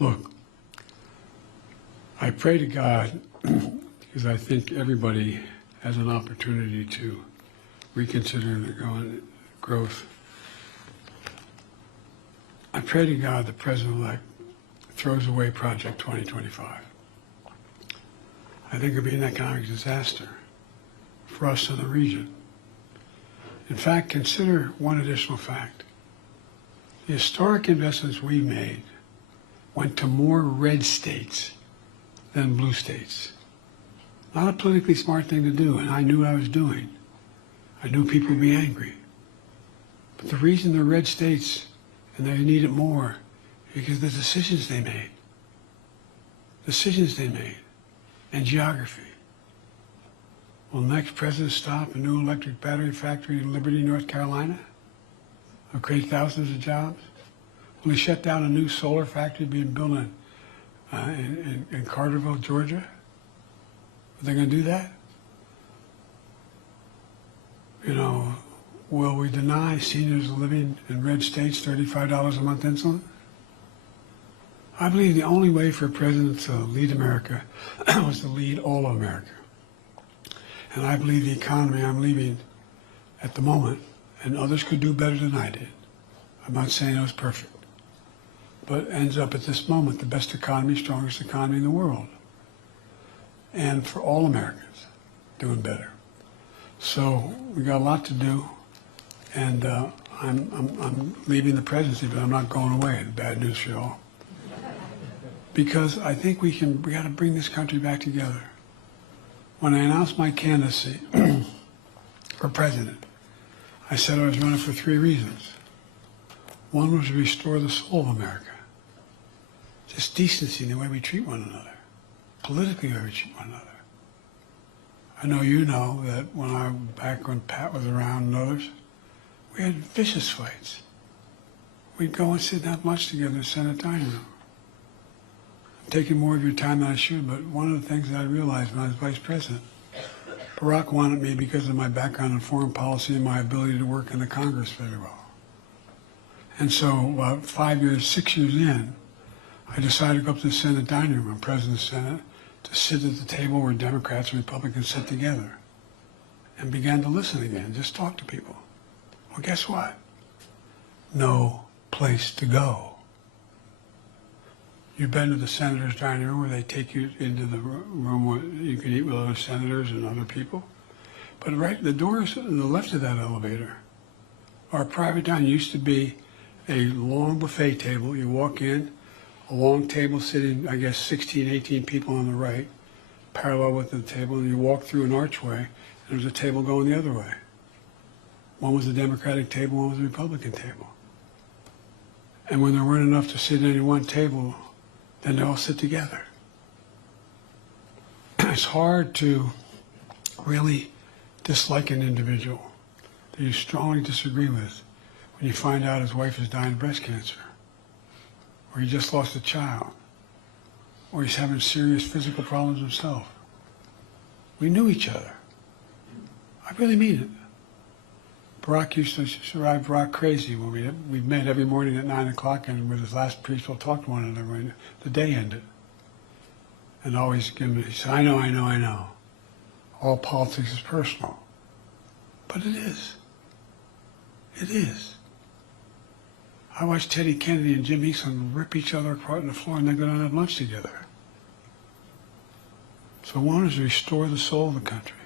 Look, I pray to God because I think everybody has an opportunity to reconsider their growth. I pray to God the President-elect throws away Project 2025. I think it would be an economic disaster for us in the region. In fact, consider one additional fact. The historic investments we made went to more red states than blue states. Not a politically smart thing to do, and I knew what I was doing. I knew people would be angry. But the reason they're red states and they need it more is because of the decisions they made. Decisions they made, and geography. Will the next president stop a new electric battery factory in Liberty, North Carolina? Will create thousands of jobs? Will he shut down a new solar factory being built in Carterville, Georgia? Are they going to do that? You know, will we deny seniors living in red states $35 a month insulin? I believe the only way for a president to lead America was to lead all of America. And I believe the economy I'm leaving at the moment, and others could do better than I did. I'm not saying it was perfect, but ends up at this moment the best economy, strongest economy in the world. And for all Americans, doing better. So we got a lot to do, and I'm leaving the presidency, but I'm not going away. Bad news for y'all. Because I think we got to bring this country back together. When I announced my candidacy for president, I said I was running for 3 reasons. One was to restore the soul of America. Just decency in the way we treat one another. Politically, the way we treat one another. I know you know that back when Pat was around and others, we had vicious fights. We'd go and sit and have lunch together in the Senate dining room. I'm taking more of your time than I should, but one of the things that I realized when I was vice president, Barack wanted me because of my background in foreign policy and my ability to work in the Congress very well. And so about 6 years in, I decided to go up to the Senate dining room, I'm president of the Senate, to sit at the table where Democrats and Republicans sit together and began to listen again, just talk to people. Well, guess what? No place to go. You've been to the senator's dining room where they take you into the room where you can eat with other senators and other people. But right, the doors on the left of that elevator are private dining. It used to be a long buffet table. You walk in, a long table sitting, I guess, 16, 18 people on the right, parallel with the table, and you walk through an archway, and there's a table going the other way. One was a Democratic table, one was a Republican table. And when there weren't enough to sit at any one table, then they all sit together. It's hard to really dislike an individual that you strongly disagree with when you find out his wife is dying of breast cancer, or he just lost a child, or he's having serious physical problems himself. We knew each other. I really mean it. Barack used to drive Barack crazy when we met every morning at 9 o'clock, and with his last peaceful talk to one another when the day ended. And always he said, I know. All politics is personal. But it is. It is. I watched Teddy Kennedy and Jim Eastland rip each other apart on the floor and then go down and have lunch together. So one is to restore the soul of the country.